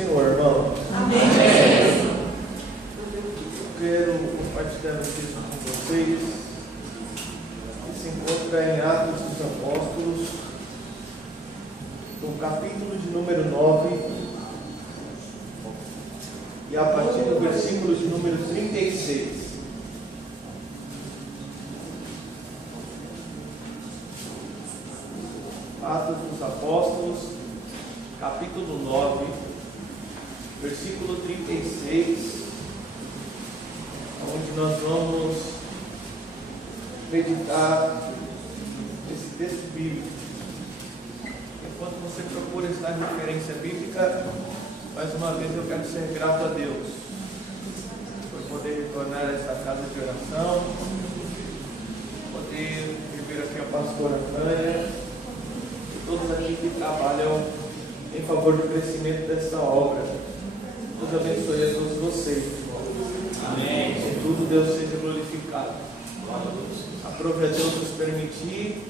Senhor, irmão. Amém. Eu quero compartilhar um texto com vocês que se encontra em Atos dos Apóstolos, no capítulo de número 9, e a partir do versículo de número 36. Atos dos Apóstolos, capítulo 9, versículo 36, onde nós vamos meditar esse texto bíblico. Enquanto você procura esta referência bíblica, mais uma vez eu quero ser grato a Deus por poder retornar a esta casa de oração, poder viver aqui a pastora Tânia, todos aqui que trabalham em favor do crescimento desta obra. Deus abençoe a todos vocês. Amém. Em tudo Deus seja glorificado. Aprove a Deus nos permitir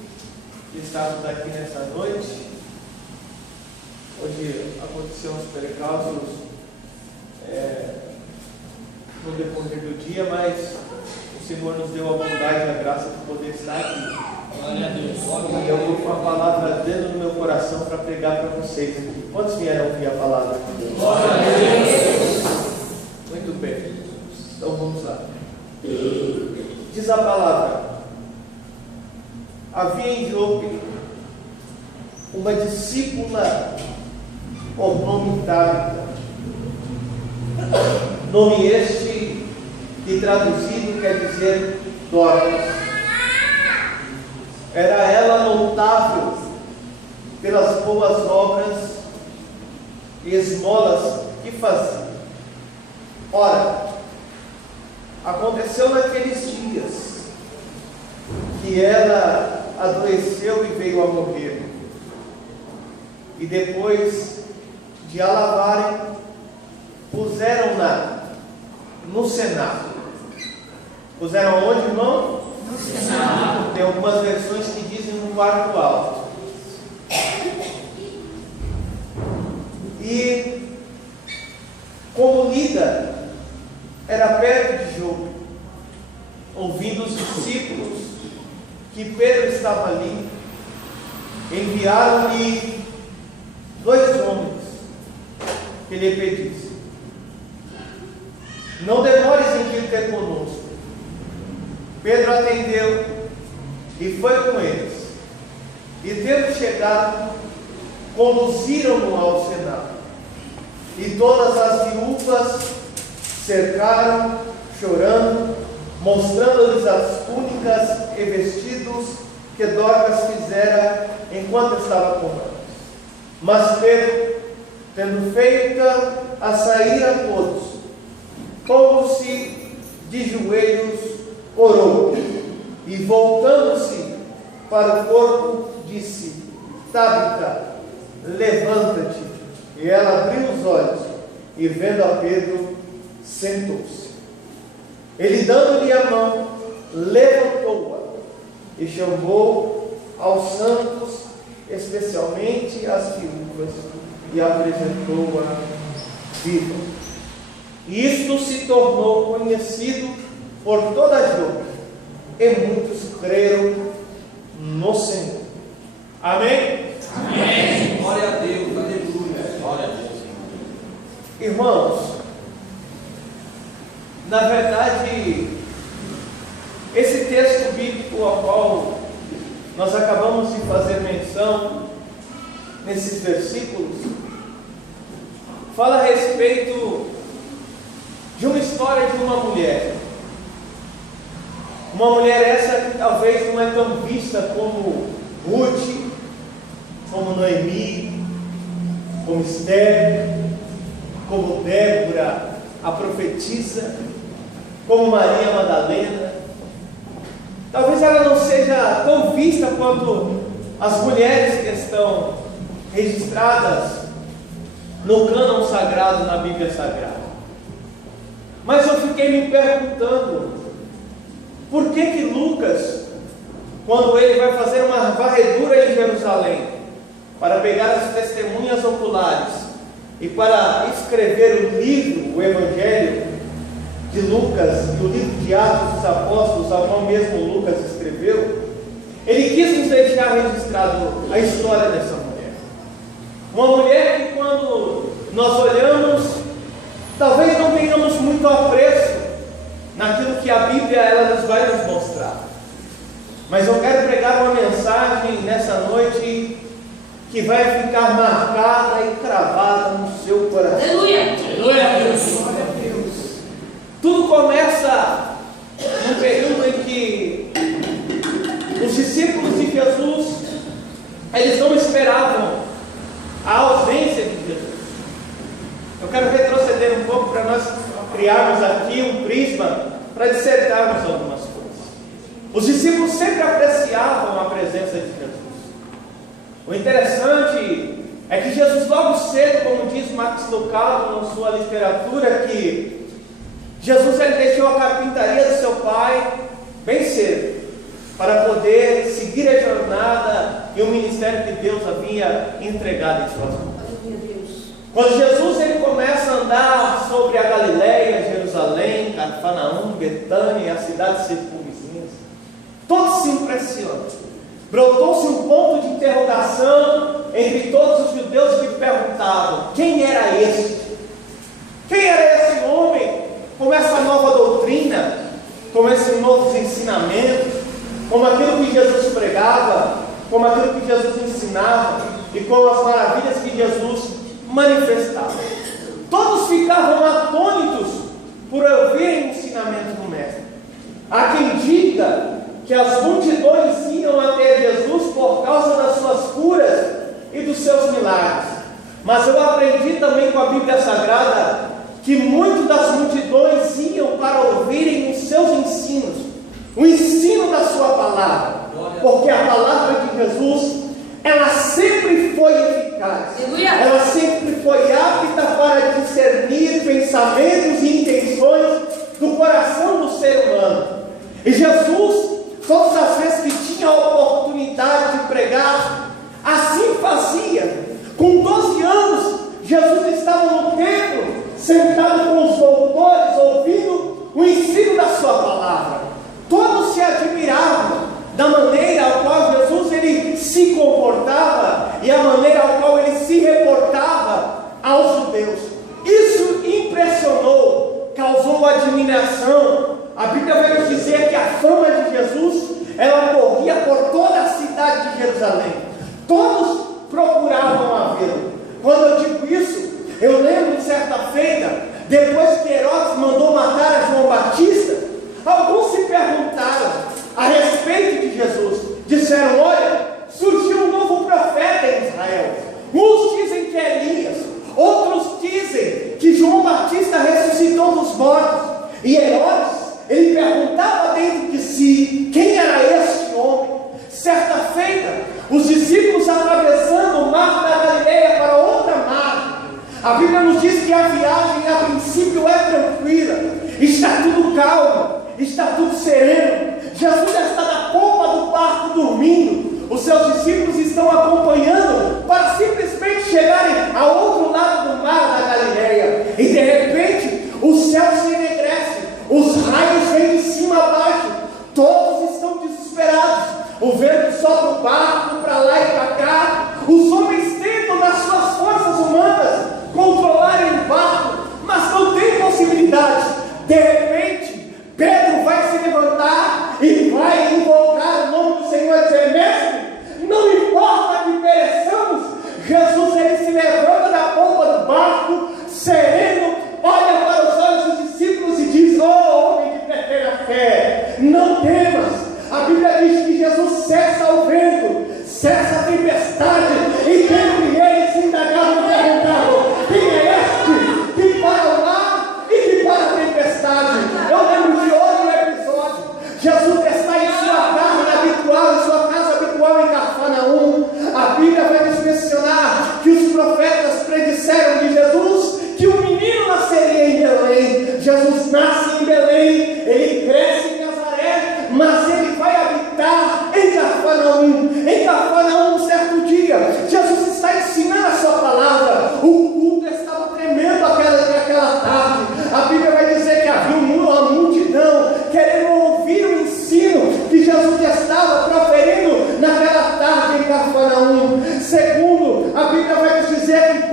estarmos aqui nessa noite. Hoje aconteceram uns percalços no decorrer do dia, mas o Senhor nos deu a bondade e a graça de poder estar aqui. Glória a Deus. E eu vou com a palavra dentro do meu coração para pregar para vocês aqui. Quantos vieram ouvir a palavra? Glória a Deus. Muito bem. Então vamos lá. Diz a palavra: havia em Jope uma discípula, por nome Tabita, nome este que traduzido quer dizer Dorcas. Era ela notável pelas boas obras e esmolas que fazia. Ora, aconteceu naqueles dias que ela adoeceu e veio a morrer. E depois de a lavarem, puseram-na no cenáculo. Puseram onde, irmão? No cenáculo. Tem algumas versões que dizem no quarto alto. E como Lida era perto de Jope, ouvindo os discípulos que Pedro estava ali, enviaram-lhe 2 homens que lhe pedissem: não demores em vir ter conosco. Pedro atendeu e foi com eles. E tendo chegado, conduziram-no ao cenáculo. E todas as viúvas cercaram, chorando, mostrando-lhes as túnicas e vestidos que Dorcas fizera enquanto estava com elas. Mas Pedro, tendo feita a sair a todos, pondo-se de joelhos, orou, e voltando-se para o corpo, disse: Tabita, levanta-te. E ela abriu os olhos, e vendo a Pedro, sentou-se. Ele, dando-lhe a mão, levantou-a e chamou aos santos, especialmente as viúvas, e apresentou-a viva. E isto se tornou conhecido por toda a Jope, e muitos creram no Senhor. Amém? Amém. Glória a Deus. Aleluia. Glória a Deus. Irmãos, na verdade, esse texto bíblico ao qual nós acabamos de fazer menção nesses versículos fala a respeito de uma história de uma mulher. Uma mulher essa que talvez não é tão vista como Ruth, como Noemi, como Esther, como Débora, a profetisa, como Maria Madalena. Talvez ela não seja tão vista quanto as mulheres que estão registradas no cânon sagrado, na Bíblia Sagrada. Mas eu fiquei me perguntando, por que Lucas, quando ele vai fazer uma varredura em Jerusalém, para pegar as testemunhas oculares e para escrever o livro, o Evangelho de Lucas e o livro de Atos dos Apóstolos, ao qual mesmo Lucas escreveu, ele quis nos deixar registrado a história dessa mulher. Uma mulher que, quando nós olhamos, talvez não tenhamos muito apreço naquilo que a Bíblia ela nos vai nos mostrar. Mas eu quero pregar uma mensagem nessa noite que vai ficar marcada e cravada no seu coração. Aleluia! Glória a Deus. Tudo começa num período em que os discípulos de Jesus, eles não esperavam a ausência de Jesus. Eu quero retroceder um pouco para nós criarmos aqui um prisma para dissertarmos algumas coisas. Os discípulos sempre apreciavam a presença de Jesus. O interessante é que Jesus logo cedo, como diz Max Lucado na sua literatura, que Jesus ele deixou a carpintaria do seu pai bem cedo, para poder seguir a jornada e o ministério que Deus havia entregado em suas mãos. Quando Jesus ele começa a andar sobre a Galileia, Jerusalém, Cafarnaum, Betânia e as cidades circunvizinhas, todos se impressionam. Brotou-se um ponto de interrogação entre todos os judeus que perguntavam: quem era este? Quem era esse homem com essa nova doutrina, com esses novos ensinamentos, como aquilo que Jesus pregava, como aquilo que Jesus ensinava e com as maravilhas que Jesus manifestava? Todos ficavam atônitos por ouvirem o ensinamento do Mestre. Há quem diga que as multidões iam até Jesus por causa das suas curas e dos seus milagres. Mas eu aprendi também com a Bíblia Sagrada que muitas das multidões iam para ouvirem os seus ensinos, o ensino da sua palavra, porque a palavra de Jesus, ela sempre foi eficaz, ela sempre foi apta para discernir pensamentos e intenções do coração do ser humano. E Jesus, todas as vezes que tinha a oportunidade de pregar, assim fazia. Com 12 anos, Jesus estava no templo, sentado com os doutores, ouvindo o ensino da sua palavra. Todos se admiravam da maneira ao qual Jesus ele se comportava e a maneira ao qual ele se reportava aos judeus. Isso impressionou, causou admiração. A Bíblia vai nos dizer que a fama de Jesus, ela corria por toda a cidade de Jerusalém. Todos procuravam a vê-lo. Quando eu digo isso, eu lembro de certa feita, depois que Herodes mandou matar a João Batista, alguns se perguntaram a respeito de Jesus. Disseram: olha, surgiu um novo profeta em Israel. Uns dizem que é Elias, outros dizem que João Batista ressuscitou dos mortos. E Herodes, ele perguntava dentro de si: quem era este homem? Certa feita, os discípulos atravessando o mar da Galileia para outra margem. A Bíblia nos diz que a viagem a princípio é tranquila, está tudo calmo, está tudo sereno. Jesus já está na polpa do barco dormindo. Os seus discípulos estão acompanhando para simplesmente chegarem ao outro lado do mar da Galileia. E de repente o céu se enegrece, os raios vêm de cima a baixo, todos estão desesperados. O vento sopra o barco para lá e para cá. Os homens tentam nas suas forças humanas controlarem o barco, mas não tem possibilidade. De repente, Pedro vai se levantar e vai invocar o nome do Senhor e dizer: mestre, não importa que pereçamos. Jesus ele se levanta da polpa do barco, sereno, olha para os olhos dos discípulos e diz: oh homem de pequena fé, não temas. A Bíblia diz que Jesus cessa o vento, cessa a tempestade, e dentre eles se indagavam e perguntavam: quem é este que para o mar e que para a tempestade? Eu lembro de outro episódio. Jesus está em sua casa habitual, em sua casa habitual em Cafarnaum. A Bíblia vai nos mencionar que os profetas predisseram de Jesus que um menino nasceria em Belém. Jesus nasce em Belém, ele cresce em Nazaré, mas ele vai habitar em Cafarnaum. Em Cafarnaum, um certo dia, Jesus está ensinando a sua palavra. O culto está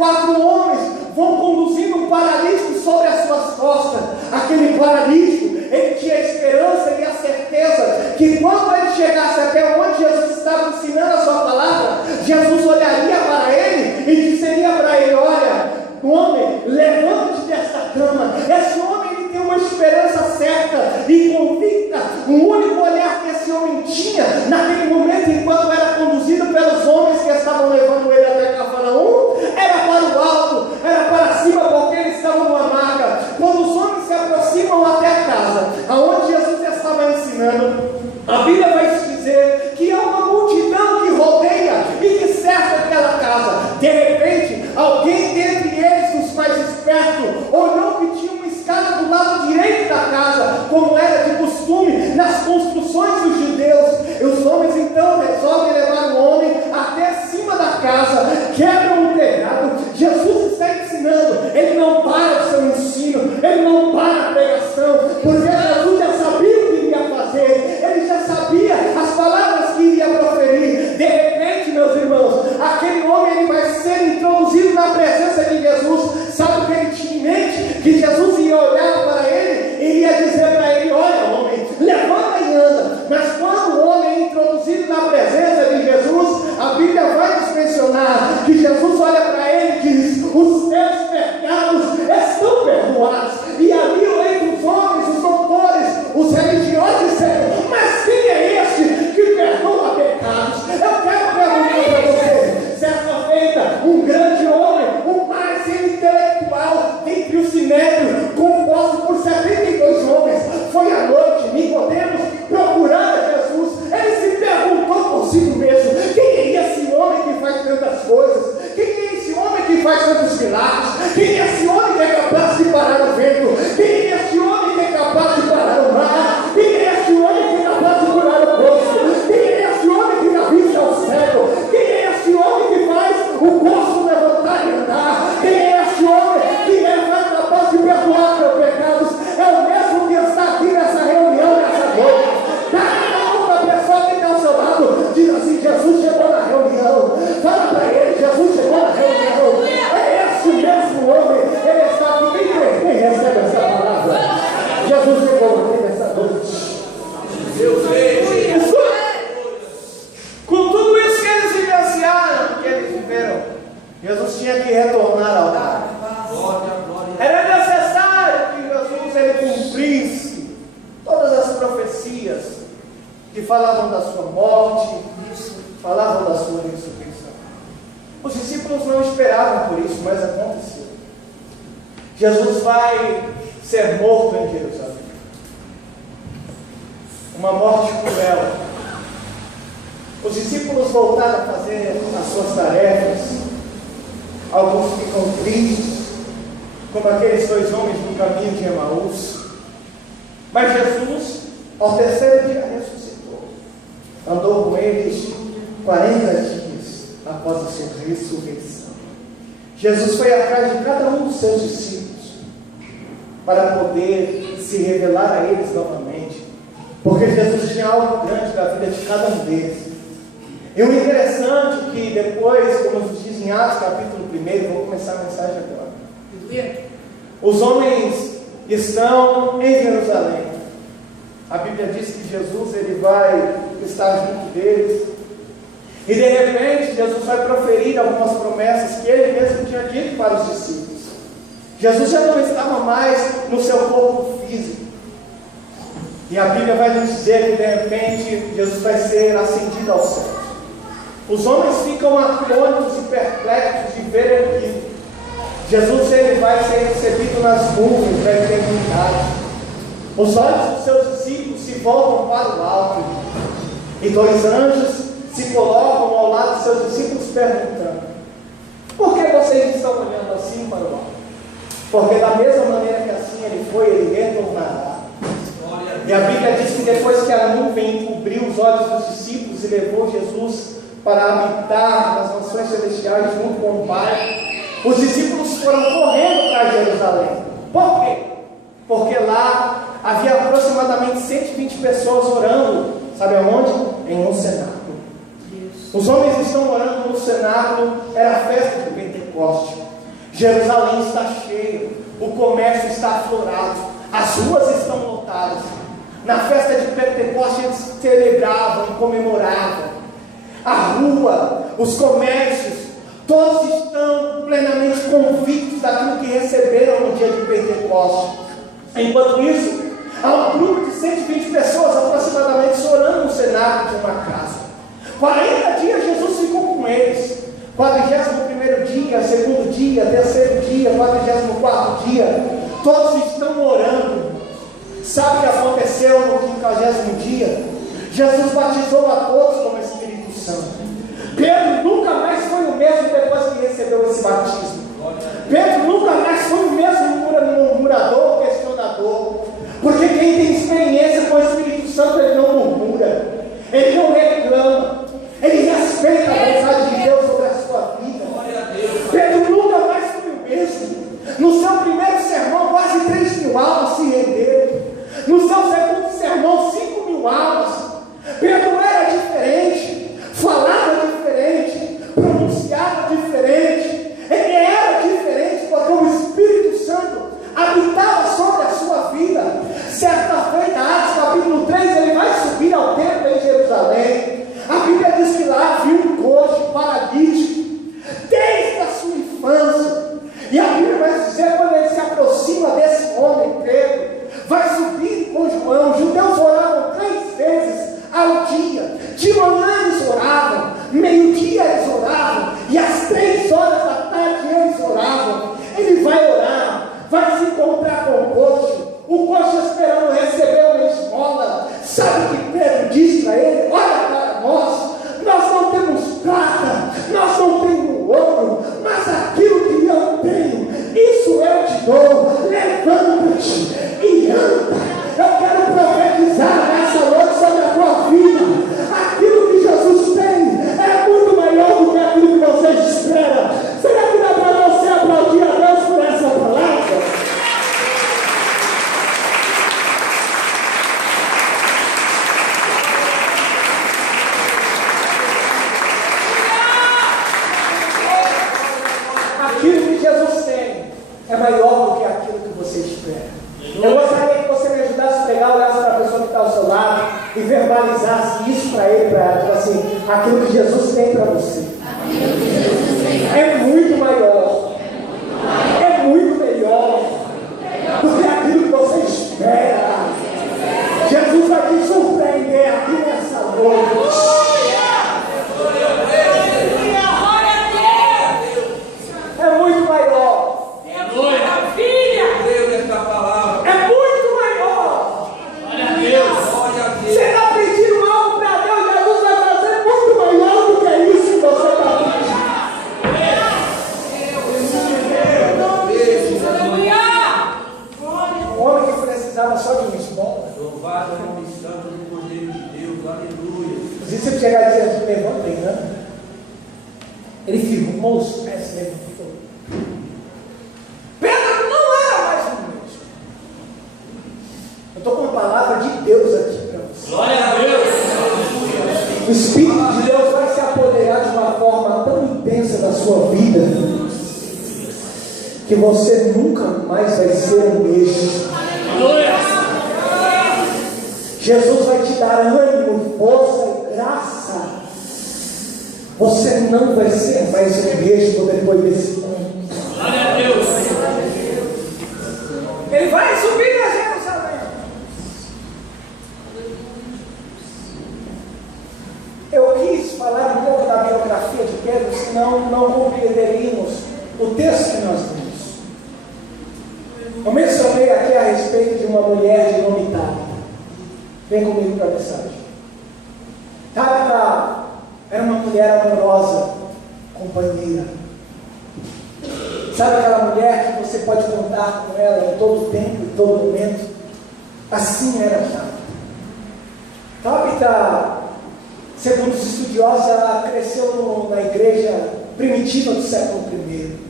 4 homens vão conduzindo um paralítico sobre as suas costas. Aquele paralítico, ele tinha a esperança e a certeza que quando ele chegasse até onde Jesus estava ensinando a sua palavra, Jesus olharia para ele e dizeria para ele: olha, homem, levante-te desta cama. Esse homem, ele tem uma esperança certa e convicta. O único olhar que esse homem tinha naquele momento, enquanto era conduzido pelos homens que estavam levando ele até Cafarnaum, era para o alto, era para cima, porque eles estavam numa maca. Quando os homens se aproximam até a casa aonde Jesus estava ensinando, a Bíblia vai dizer que há uma multidão que rodeia e que cerca aquela casa. De repente, alguém dentre eles, os mais espertos, olhou que tinha uma escada do lado direito da casa, como era de costume nas construções dos judeus. E os homens então resolvem levar o homem até cima da casa, quebram o telhado. Jesus está ensinando, ele não para o seu ensino, ele não para a pregação, porque Jesus já sabia o que iria fazer, ele já sabia as palavras que iria proferir. De repente, meus irmãos, aquele homem, ele vai ser introduzido na presença de Jesus. Sabe o que ele tinha em mente? Que Jesus ia olhar para ele e iria dizer para ele: olha, homem, levanta e anda. Mas quando o homem é introduzido na presença de Jesus, a Bíblia vai nos mencionar que Jesus olha para ele e diz: os teus pecados estão perdoados. E ali, entre os homens, os doutores, os religiosos disseram: mas quem é este que perdoa pecados? Eu quero perguntar para você. Certa feita, um grande homem, o mais intelectual entre o sinédrio, composto por 72 homens, foi à noite, Nicodemos, procurar a Jesus. Ele se perguntou consigo mesmo: quem é esse homem que faz tantas coisas? Quem é esse homem que faz tantos milagres? Quem é esse homem que é capaz de parar o vento? Quem é esse homem que é capaz de parar o mar? Quem é esse homem que é capaz de curar o poço? Quem é esse homem que dá vista ao cego? Quem é esse homem que faz o poço levantar e andar? Quem é esse homem que é capaz de perdoar meus pecados? É o mesmo que está aqui nessa reunião, nessa noite. Cada uma pessoa que está ao seu lado diz assim: Jesus chegou na reunião. Fala para ele: Jesus chegou na reunião. É esse mesmo homem, ele está aqui. Quem recebe essa palavra? Jesus chegou aqui nessa noite. Com tudo isso que eles vivenciaram, que eles viveram, Jesus tinha que retornar ao lar. Era necessário que Jesus, ele cumprisse todas as profecias que falavam da sua morte, falavam da sua ressurreição. Os discípulos não esperavam por isso, mas aconteceu. Jesus vai ser morto em Jerusalém. Uma morte cruel. Os discípulos voltaram a fazer as suas tarefas. Alguns ficam tristes, como aqueles 2 homens no caminho de Emaús. Mas Jesus, ao 3º dia, ressuscitou. Andou com eles 40 dias após a sua ressurreição. Jesus foi atrás de cada um dos seus discípulos para poder se revelar a eles novamente, porque Jesus tinha algo grande da vida de cada um deles. E o interessante é que depois, como nos diz em Atos capítulo 1, vou começar a mensagem agora. Os homens estão em Jerusalém. A Bíblia diz que Jesus, ele vai estar junto deles. E de repente, Jesus vai proferir algumas promessas que ele mesmo tinha dito para os discípulos. Jesus já não estava mais no seu corpo físico. E a Bíblia vai nos dizer que de repente, Jesus vai ser ascendido aos céus. Os homens ficam atônitos e perplexos de ver aquilo. Jesus, ele vai ser recebido nas nuvens da eternidade. Os olhos dos seus discípulos se voltam para o alto. E 2 anjos se colocam ao lado dos seus discípulos perguntando: por que vocês estão olhando assim para o alto? Porque da mesma maneira que assim ele foi, ele retornará. E a Bíblia diz que depois que a nuvem encobriu os olhos dos discípulos e levou Jesus para habitar nas mansões celestiais junto com o Pai, os discípulos foram correndo para Jerusalém. Por quê? Porque lá havia aproximadamente 120 pessoas orando. Sabe aonde? Em um cenáculo. Os homens estão orando no cenáculo. Era a festa de Pentecostes. Jerusalém está cheia, o comércio está aflorado, as ruas estão lotadas. Na festa de Pentecostes eles celebravam, comemoravam. A rua, os comércios, todos estão plenamente convictos daquilo que receberam no dia de Pentecostes. Enquanto isso, há um grupo de 120 pessoas aproximadamente orando no cenário de uma casa. 40 dias Jesus ficou com eles. 41º dia, 2º dia, 3º dia, 44º dia, todos estão orando. Sabe o que aconteceu no 50º dia? Jesus batizou a todos com o Espírito Santo. Pedro nunca mais foi o mesmo depois que recebeu esse batismo. Pedro nunca mais foi o mesmo murmurador, questionador. Porque quem tem experiência com o Espírito Santo, ele não murmura, ele não reclama, ele respeita a vontade de Deus sobre a sua vida. Pedro nunca mais foi o mesmo. No seu primeiro sermão, quase 3.000 almas se renderam. No seu segundo sermão, 5.000 almas. Pedro era diferente, falava diferente, pronunciava diferente. Ele era diferente porque o Espírito Santo habitava sobre a sua vida. Certa feita, Atos capítulo 3, ele vai subir ao templo em Jerusalém. A Bíblia diz que lá viu um coxo, paralítico, desde a sua infância. E a Bíblia vai dizer, quando ele se aproxima desse homem, Pedro, vai subir com João. Os judeus oravam 3 vezes ao dia. De manhã eles oravam, meio-dia eles oravam, e às 3 horas da tarde eles oravam. Ele vai orar, vai se encontrar com o coxo esperando receber uma esmola. Sabe o que Pedro diz para ele? Olha para nós não temos prata, nós não temos ouro, mas aquilo que eu tenho, isso eu te dou. Levanta-te e anda. Eu quero profetizar nessa noite sobre a tua vida. Aquilo que Jesus tem é muito maior do que aquilo que você espera. Será que dá para você aplaudir a Deus por essa palavra? Aquilo que Jesus tem é maior do que aquilo que você espera. Eu gostaria que você me ajudasse a pegar, olhasse para a pessoa que está ao seu lado e verbalizasse isso para ele, para ela, tipo assim, aquilo que Jesus tem para você é muito maior, é muito melhor do que aquilo que você espera. Jesus vai te surpreender aqui nessa noite. É muito maior. Você está pedindo algo para Deus, Jesus vai fazer muito maior do que isso que você está pedindo. Um homem que precisava só de uma esmola. Louvado é o nome santo do Cordeiro de Deus, aleluia. Se você chegar e dizer, levanta, né? Ele firmou os pés, se levantou. Pedro não era mais o mesmo. Eu estou com uma palavra de Deus aqui para você. Glória a Deus. O Espírito de Deus vai se apoderar de uma forma tão intensa da sua vida que você nunca mais vai ser o mesmo. Jesus vai te dar ânimo, força e graça. Você não vai ser mais o mesmo depois desse mundo. Glória a Deus. Ele vai subir a Jerusalém. Eu quis falar um pouco da biografia de Pedro, senão não compreenderíamos o texto que nós lemos. Eu mencionei aqui a respeito de uma mulher de nome Tabita. Vem comigo para a mensagem. Tabita era uma mulher amorosa, companheira. Sabe aquela mulher que você pode contar com ela em todo tempo, em todo momento? Assim era Tabita. Tabita, segundo os estudiosos, ela cresceu na igreja primitiva do século I.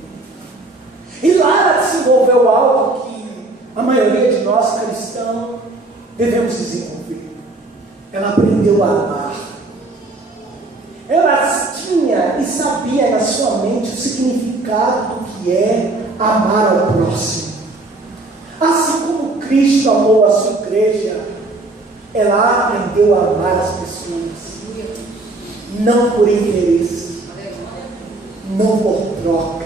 E lá ela desenvolveu algo que a maioria de nós cristãos devemos desenvolver. Ela aprendeu a amar. Ela tinha e sabia na sua mente o significado significado do que é amar ao próximo. Assim como Cristo amou a sua igreja, ela aprendeu a amar as pessoas, não por interesse, não por troca,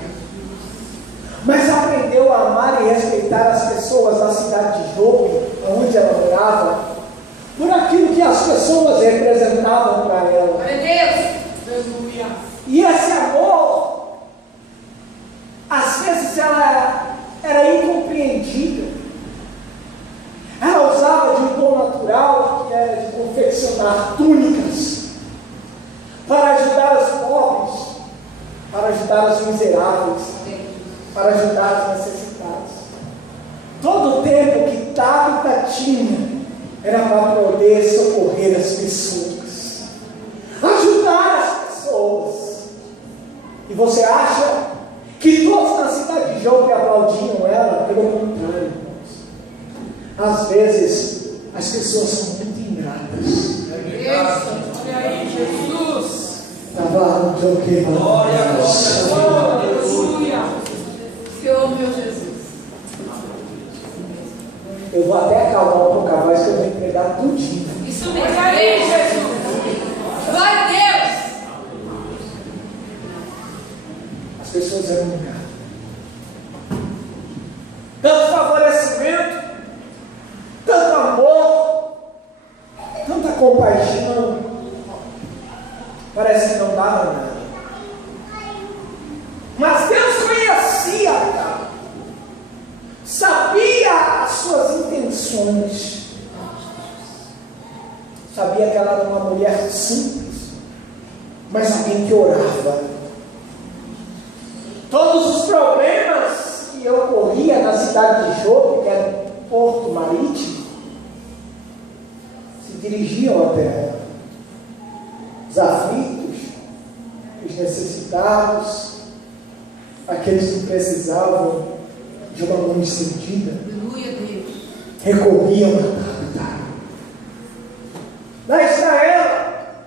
mas aprendeu a amar e respeitar as pessoas da cidade de Jope, onde ela morava, por aquilo que as pessoas representavam para ela. E esse amor, às vezes ela era incompreendida. Ela usava de um dom natural, que era de confeccionar túnicas, para ajudar os pobres, para ajudar os miseráveis, para ajudar os necessitados. Todo o tempo que Tabita tinha era para poder socorrer as pessoas, ajudar as pessoas. E você acha que todos na cidade de Jope aplaudiam ela? Pelo contrário, irmãos. Às vezes as pessoas são muito ingratas. Olha aí, Jesus. Glória, aleluia. Senhor, meu Jesus. eu vou até acalmar um pouco a voz, que eu vou entregar tudinho. Isso mesmo. Olha aí, Jesus. Glória a Deus. As pessoas eram ingratas. Tanto favorecimento, tanto amor, tanta compaixão, parece que não dava nada. Mas Deus conhecia ela, sabia as suas intenções, sabia que ela era uma mulher simples, mas alguém que orava. Todos os problemas que ocorriam na cidade de Jope, que era um porto marítimo, se dirigiam até ela. Os aflitos, os necessitados, aqueles que precisavam de uma mão estendida, Aleluia, Deus. recorriam a Tabita. Lá está ela,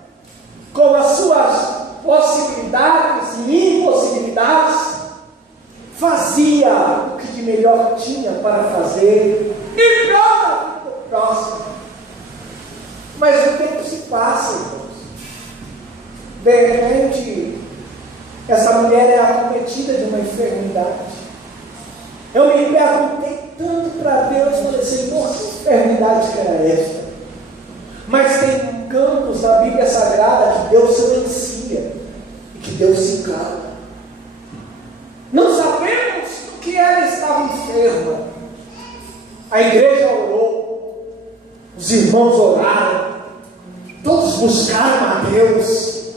com as suas possibilidades e impossibilidades, fazia o que de melhor tinha para fazer e prova o próximo. Mas o tempo se passa, irmãos. De repente, essa mulher é acometida de uma enfermidade. Eu me perguntei tanto para Deus, falei, Senhor, que enfermidade que era esta? Mas tem campos na Bíblia Sagrada que Deus silencia e que Deus se cala. Não sabemos do que ela estava enferma. A igreja orou, os irmãos oraram, todos buscaram a Deus,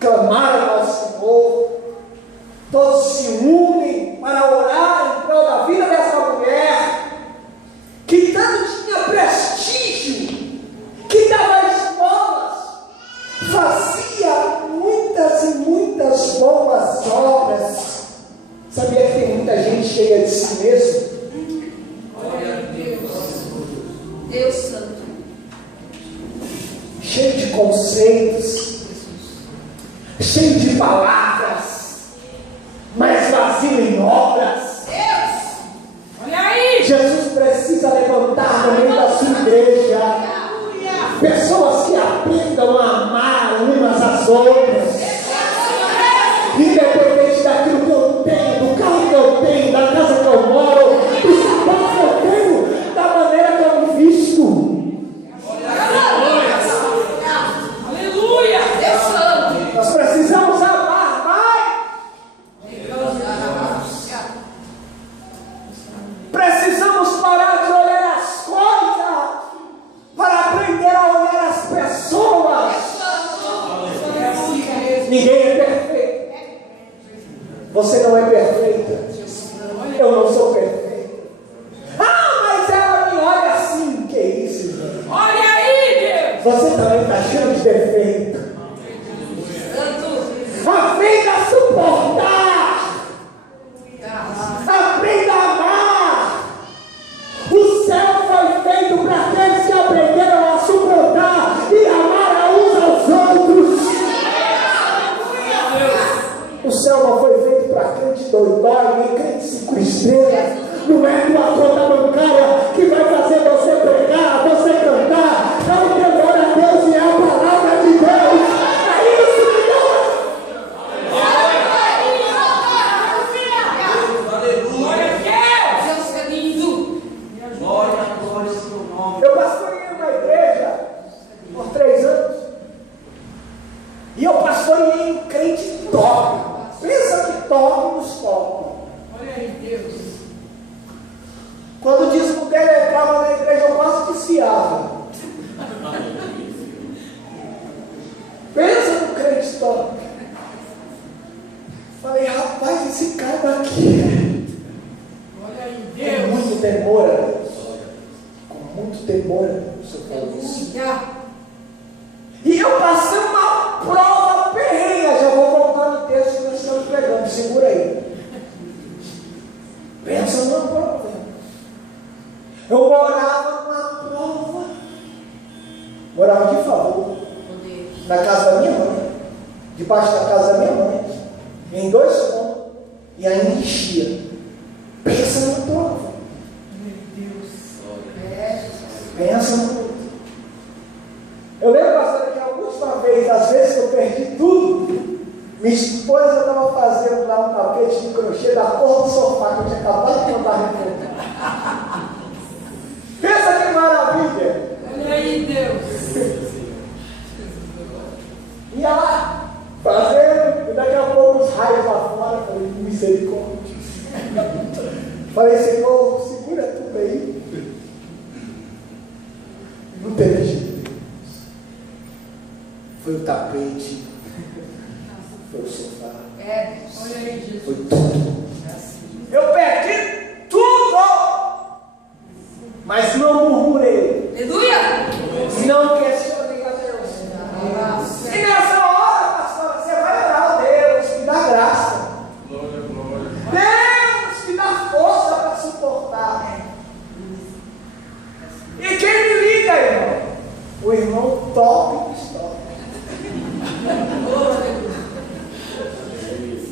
clamaram ao Senhor, todos se unem para orar em prol da vida dessa mulher, que tanto tinha prestígio, que dava esmolas, fazia muitas e muitas boas obras. Sabia que tem muita gente cheia de si mesmo? Glória a Deus. Deus Santo. Cheio de conceitos, cheio de palavras, mas vazio em obras. Deus. Olha aí. Jesus precisa levantar no meio da sua igreja Aleluia. pessoas que aprendam a amar umas às outras, independente daquilo que eu tenho, do carro que eu tenho, da casa que eu moro, estrela. Não é tua conta bancária que vai fazer você pregar, você cantar. É o temor a Deus e é a palavra de Deus. É isso que Deus. Deus é lindo. Glória, glória ao seu nome. Eu pastoreei uma igreja por 3 anos. E eu pastoreei um crente top. Pensa que top nos top. Olha aí, Deus. Quando o dízimo dele entrava na igreja, eu quase desfiava. Pensa no crente top. Falei, rapaz, esse cara daqui Olha aí, com Deus. muito temor a Deus. Com muito temor a Deus. Eu falei isso. Aleluia. E eu passei uma prova perrenha. Já vou voltar no texto que nós estamos pegando. Segura aí. Pensa numa prova. Eu morava numa prova. Morava de favor. Poder. Na casa da minha mãe. Debaixo da casa da minha mãe. Em 2 cômodos. E ainda enchia. Pensa numa prova. Meu Deus. Pensa numa prova. Eu lembro, pastor, que a última vez, às vezes que eu perdi tudo, minha esposa estava fazendo lá um tapete de crochê da porra do sofá que eu tinha acabado de mandar resolver. Pensa que maravilha! Olha aí, Deus. Ia lá, fazendo, e daqui a pouco os raios lá fora, falei, misericórdia. Falei, Senhor, segura tudo aí. Não teve jeito. Foi o tapete, foi o sofá, Olha aí, Jesus. foi tudo. Eu perdi tudo, mas não murmurei, Aleluia. não questionei a Deus. E nessa hora, pastora, você vai orar a Deus, me dá graça. Deus me dá força para suportar. E quem me liga, irmão? O irmão top dos top.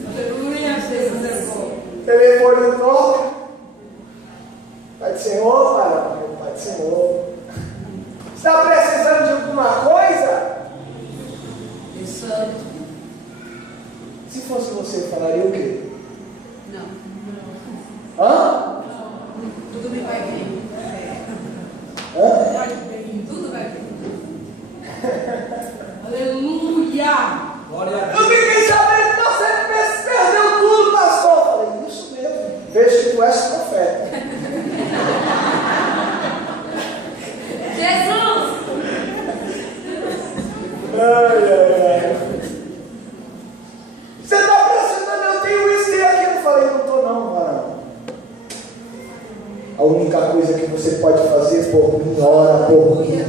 Aleluia, Deus é bom. Telefone toca. Pai do Senhor, varão, meu Pai do Senhor. Está precisando de alguma coisa? Deus santo. Se fosse você, falaria o quê? Não. Hã? Tudo me vai bem. Hã? Tudo vai bem. Aleluia. Glória a Eu Deus. fiquei sabendo que você perdeu tudo, pastor. Eu falei, isso mesmo. Vejo que tu és profeta. Jesus. Ai. Você está precisando, eu tenho isso e aquilo. Eu falei, não estou não, varão. A única coisa que você pode fazer por mim, ora por mim.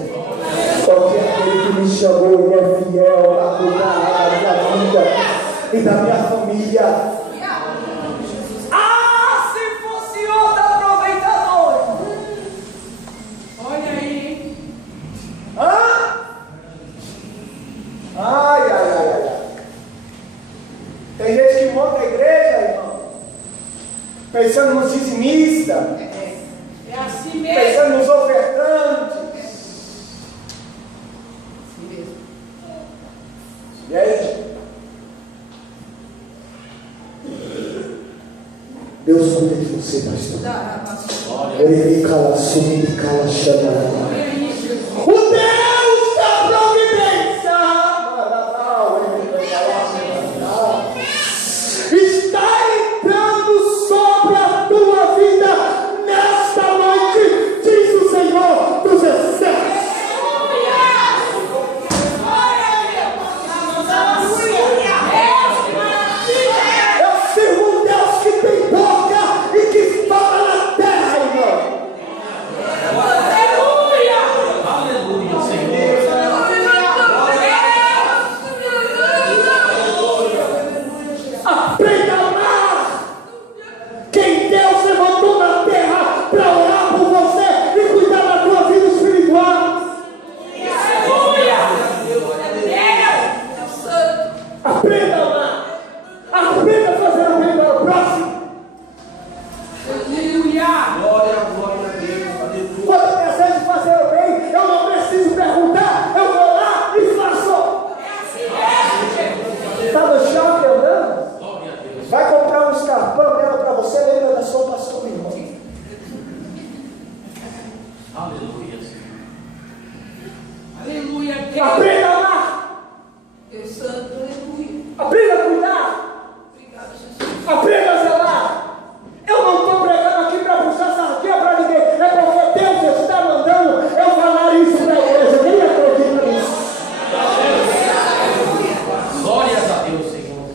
Porque aquele que me chamou, ele é fiel para cuidar da minha vida e da minha família. Ah, se fosse outro aproveitador. Olha aí. Hã? Ai. Tem gente que monta a igreja, irmão, pensando nos dizimistas, É assim mesmo. pensando nos ofertantes. Assim mesmo. E aí? Deus cuida de você, pastor. Dá, pastor. Ele cala, sumi, cala, chama. Olha aí, Jesus. O Deus da providência está entrando sobre a tua vida nesta noite, diz o Senhor dos Exércitos. Eu sirvo um Deus que tem boca e que fala na terra, irmão. Aleluia! Glória a Deus. Aleluia. Quando eu desejo fazer o bem, eu não preciso perguntar, eu vou lá e faço. Está no chão quebrando? Glória a Deus. Vai comprar um escarpão dela para você, lembra da sua pastora irmã. Aleluia. Aleluia, Deus. Aprenda a amar, Deus Santo, aleluia. aprenda a cuidar, Obrigado, Jesus. aprenda a zelar. Eu não estou pregando aqui para puxar sardinha para ninguém, é porque Deus está mandando eu falar isso para a igreja. Quem acredita nisso? Glórias a Deus, Senhor.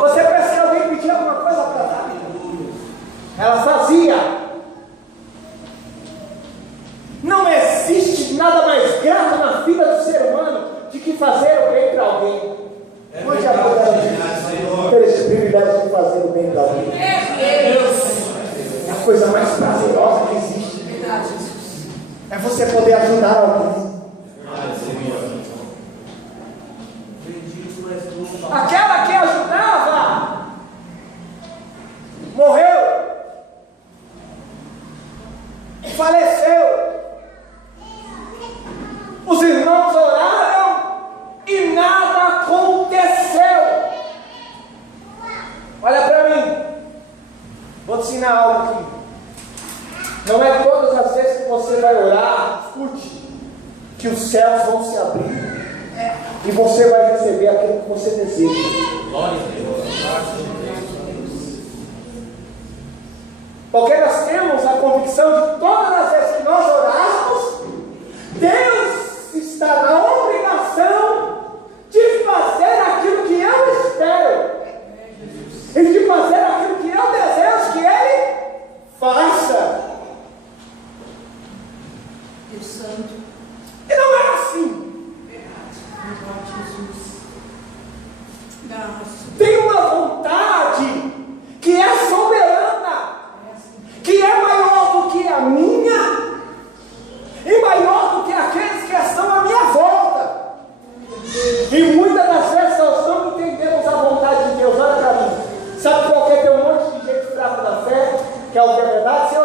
Você pensa que alguém pedia alguma coisa para dar? Ela fazia. Não existe nada mais grato na vida do ser humano de que fazer o bem para alguém. Onde já puderam ter esse privilégio de fazer o bem para alguém? É a coisa mais prazerosa que existe. Verdade, Jesus. É você poder ajudar alguém. Aquela que ajudava morreu, faleceu. Os irmãos oraram e nada aconteceu. Olha para mim, vou te ensinar algo aqui. Não é todas as vezes que você vai orar, escute, que os céus vão se abrir e você vai receber aquilo que você deseja. Glória a Deus. Porque nós temos a convicção de todas as vezes que nós orarmos, Deus está na obrigação de fazer aquilo que eu espero e de fazer aquilo que eu desejo que Ele faça. Deus Santo. E não é assim. Tem uma vontade que é soberana, que é maior do que a minha e maior do que aqueles que estão à minha volta. E muitas das vezes nós não entendemos a vontade de Deus. Olha para mim, sabe por que tem um monte de gente fraca na fé, que é o que é verdade?